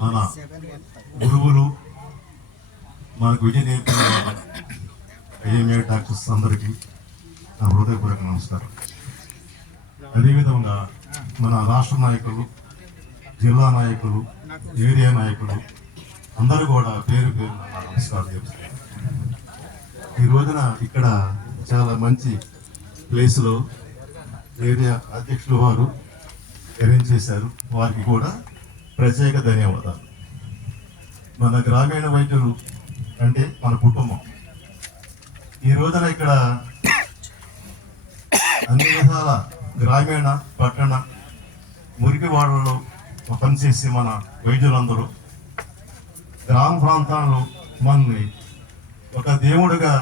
మన గురువులు మనకు విజయ నేర్పిన ఐఎంఏ డాక్టర్స్ అందరికీ నా హృదయపూర్వక నమస్కారం. అదేవిధంగా మన రాష్ట్ర నాయకులు, జిల్లా నాయకులు, ఏరియా నాయకులు అందరూ కూడా పేరు పేరు నమస్కారం చేస్తారు. ఈ రోజున ఇక్కడ చాలా మంచి ప్లేస్లో ఏరియా అధ్యక్షులు వారు అరేంజ్ చేశారు. వారికి కూడా ప్రత్యేక ధన్యవాదాలు. మన గ్రామీణ వైద్యులు అంటే మన కుటుంబం. ఈ రోజున ఇక్కడ అన్ని విధాల గ్రామీణ పట్టణ మురికి వాడల్లో పనిచేసే మన వైద్యులందరూ గ్రామ ప్రాంతాల్లో మనల్ని ఒక దేవుడిగా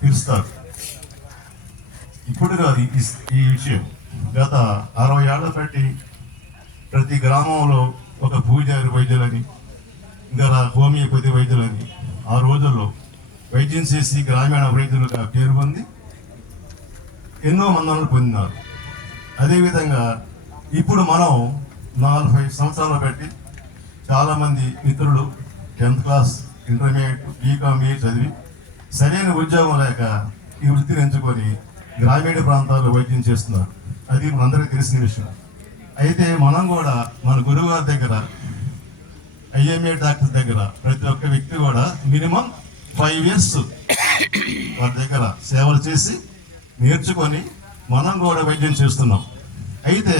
పిలుస్తారు. ఇప్పుడు కాదు ఈ విషయం, గత 60 ఏళ్ల బట్టి ప్రతి గ్రామంలో ఒక పూజారి వైద్యులని, ఇంకా హోమియోపతి వైద్యులని ఆ రోజుల్లో వైద్యం చేసి గ్రామీణ వైద్యులుగా పేరు పొంది ఎన్నో మందులను పొందినారు. అదేవిధంగా ఇప్పుడు మనం 45 సంవత్సరాలు బట్టి చాలామంది మిత్రులు 10th క్లాస్, ఇంటర్మీడియట్, బీకామ్ చదివి సరైన ఉద్యోగం లేక ఈ వృత్తిని ఎంచుకొని గ్రామీణ ప్రాంతాల్లో వైద్యం చేస్తున్నారు. అది మనందరికీ తెలిసిన విషయం. అయితే మనం కూడా మన గురువు గారి దగ్గర, ఐఎంఏ డాక్టర్ దగ్గర ప్రతి ఒక్క వ్యక్తి కూడా మినిమం 5 years వారి దగ్గర సేవలు చేసి నేర్చుకొని మనం కూడా వైద్యం చేస్తున్నాం. అయితే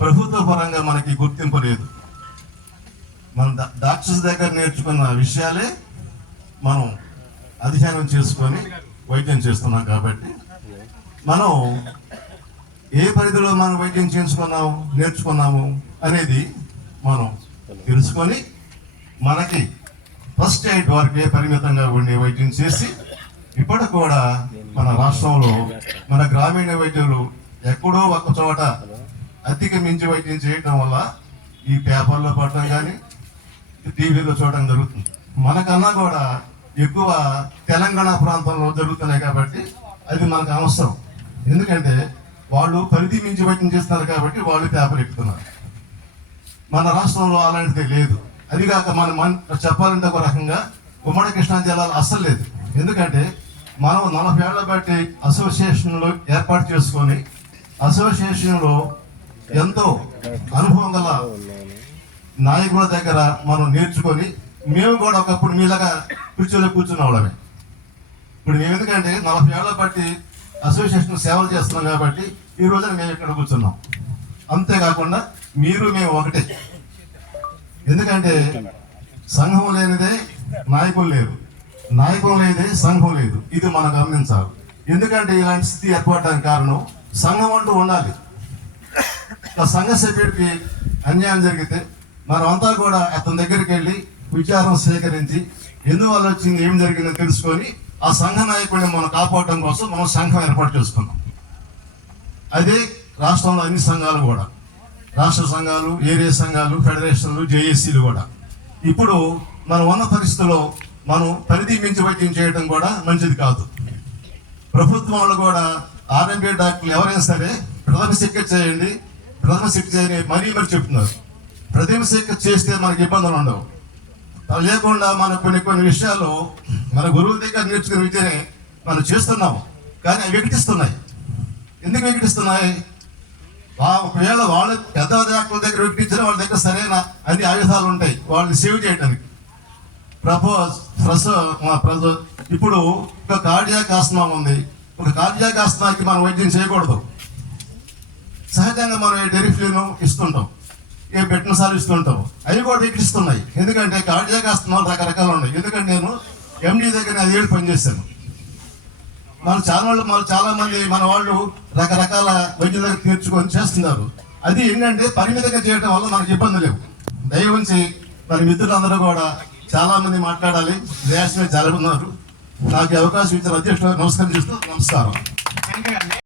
ప్రభుత్వ పరంగా మనకి గుర్తింపు లేదు. మన డాక్టర్స్ దగ్గర నేర్చుకున్న విషయాలే మనం అధ్యయనం చేసుకొని వైద్యం చేస్తున్నాం. కాబట్టి మనం ఏ పరిధిలో మనం వైద్యం నేర్చుకున్నాము అనేది మనం తెలుసుకొని మనకి ఫస్ట్ ఎయిడ్ వరకే పరిమితంగా ఉండే వైద్యం చేసి ఇప్పటికి కూడా మన రాష్ట్రంలో మన గ్రామీణ వైద్యులు ఎక్కడో ఒక చోట అతికి మించి వైద్యం చేయటం వల్ల ఈ పేపర్లో పడటం కానీ టీవీలో చూడటం జరుగుతుంది. మనకన్నా కూడా ఎక్కువ తెలంగాణ ప్రాంతంలో జరుగుతున్నాయి. కాబట్టి అది మనకు అవసరం. ఎందుకంటే వాళ్ళు పరిధి మించి వైద్యం చేస్తున్నారు కాబట్టి వాళ్ళు పేపర్ ఎక్కుతున్నారు. మన రాష్ట్రంలో అలాంటిది లేదు. అదిగాక మన చెప్పాలంటే ఒక రకంగా ఉమ్మడి కృష్ణా జిల్లాలో అస్సలు లేదు. ఎందుకంటే మనం 40 ఏళ్ల బట్టి అసోసియేషన్లో ఏర్పాటు చేసుకొని అసోసియేషన్లో ఎంతో అనుభవం గల నాయకుల దగ్గర మనం నేర్చుకొని మేము కూడా ఒకప్పుడు మీలాగా కూర్చున్న వాళ్ళమే. ఇప్పుడు మేము ఎందుకంటే 40 ఏళ్ల బట్టి అసోసియేషన్ సేవలు చేస్తున్నాం కాబట్టి ఈ రోజున మేము ఇక్కడ కూర్చున్నాం. అంతేకాకుండా మీరు మేము ఒకటే. ఎందుకంటే సంఘం లేనిదే నాయకులు లేరు, నాయకులు లేనిదే సంఘం లేదు. ఇది మనం గమనించాలి. ఎందుకంటే ఇలాంటి స్థితి ఏర్పడడానికి కారణం సంఘం అంటూ ఉండాలి. సంఘ సభ్యుడికి అన్యాయం జరిగితే మనం అంతా కూడా అతని దగ్గరికి వెళ్ళి విచారం సేకరించి ఎందువల్ల వచ్చింది, ఏం జరిగిందో తెలుసుకొని ఆ సంఘ నాయకుడిని మనం కాపాడటం కోసం మనం సంఘం ఏర్పాటు చేసుకున్నాం. అదే రాష్ట్రంలో అన్ని సంఘాలు కూడా, రాష్ట్ర సంఘాలు, ఏరియా సంఘాలు, ఫెడరేషన్లు, జేఏసీలు కూడా. ఇప్పుడు మనం ఉన్న పరిస్థితుల్లో మనం పరిధి మించి వైద్యం చేయడం కూడా మంచిది కాదు. ప్రభుత్వంలో కూడా ఆర్ఎంపీ డాక్టర్లు ఎవరైనా సరే ప్రథమ చికిత్స చేయండి, ప్రథమ చికిత్స చేయని మరీ చెప్తున్నారు. ప్రథమ చికిత్స చేస్తే మనకి ఇబ్బందులు ఉండవు. లేకుండా మన కొన్ని విషయాలు మన గురువుల దగ్గర నేర్చుకునే విద్యనే మనం చేస్తున్నాము, కానీ అవి వికటిస్తున్నాయి. ఎందుకు వికటిస్తున్నాయి? ఒకవేళ వాళ్ళు పెద్ద డాక్టర్ల దగ్గర వికటించిన వాళ్ళ దగ్గర సరైన అన్ని ఆయుధాలు ఉంటాయి వాళ్ళని సేవ్ చేయడానికి. ఇప్పుడు ఒక కార్డియాక్ ఆస్తమా ఉంది. ఒక కార్డియాక్ ఆస్తమాకి మనం వైద్యం చేయకూడదు. సహజంగా మనం డెరిఫ్లిన్ ఇస్తుంటాం, ఏ బెట్నసాలు ఇస్తుంటాం. అవి కూడా వికటిస్తున్నాయి. ఎందుకంటే కార్డియాక్ ఆస్తమాలు రకరకాలు ఉన్నాయి. ఎందుకంటే నేను ఎండి దగ్గర 5 ఏళ్ళు పనిచేశాను. చాలా మంది మన వాళ్ళు రకరకాల వైద్యుల దగ్గర తీర్చుకొని చేస్తున్నారు. అది ఏంటంటే పరిమితంగా చేయడం వల్ల మనకి ఇబ్బంది లేవు. దయవుంచి మన మిత్రులందరూ కూడా చాలా మంది మాట్లాడాలి. దేశమే జరుగుతున్నారు. నాకు అవకాశం ఇచ్చిన అధ్యక్షుడు నమస్కారం చేస్తూ నమస్కారం.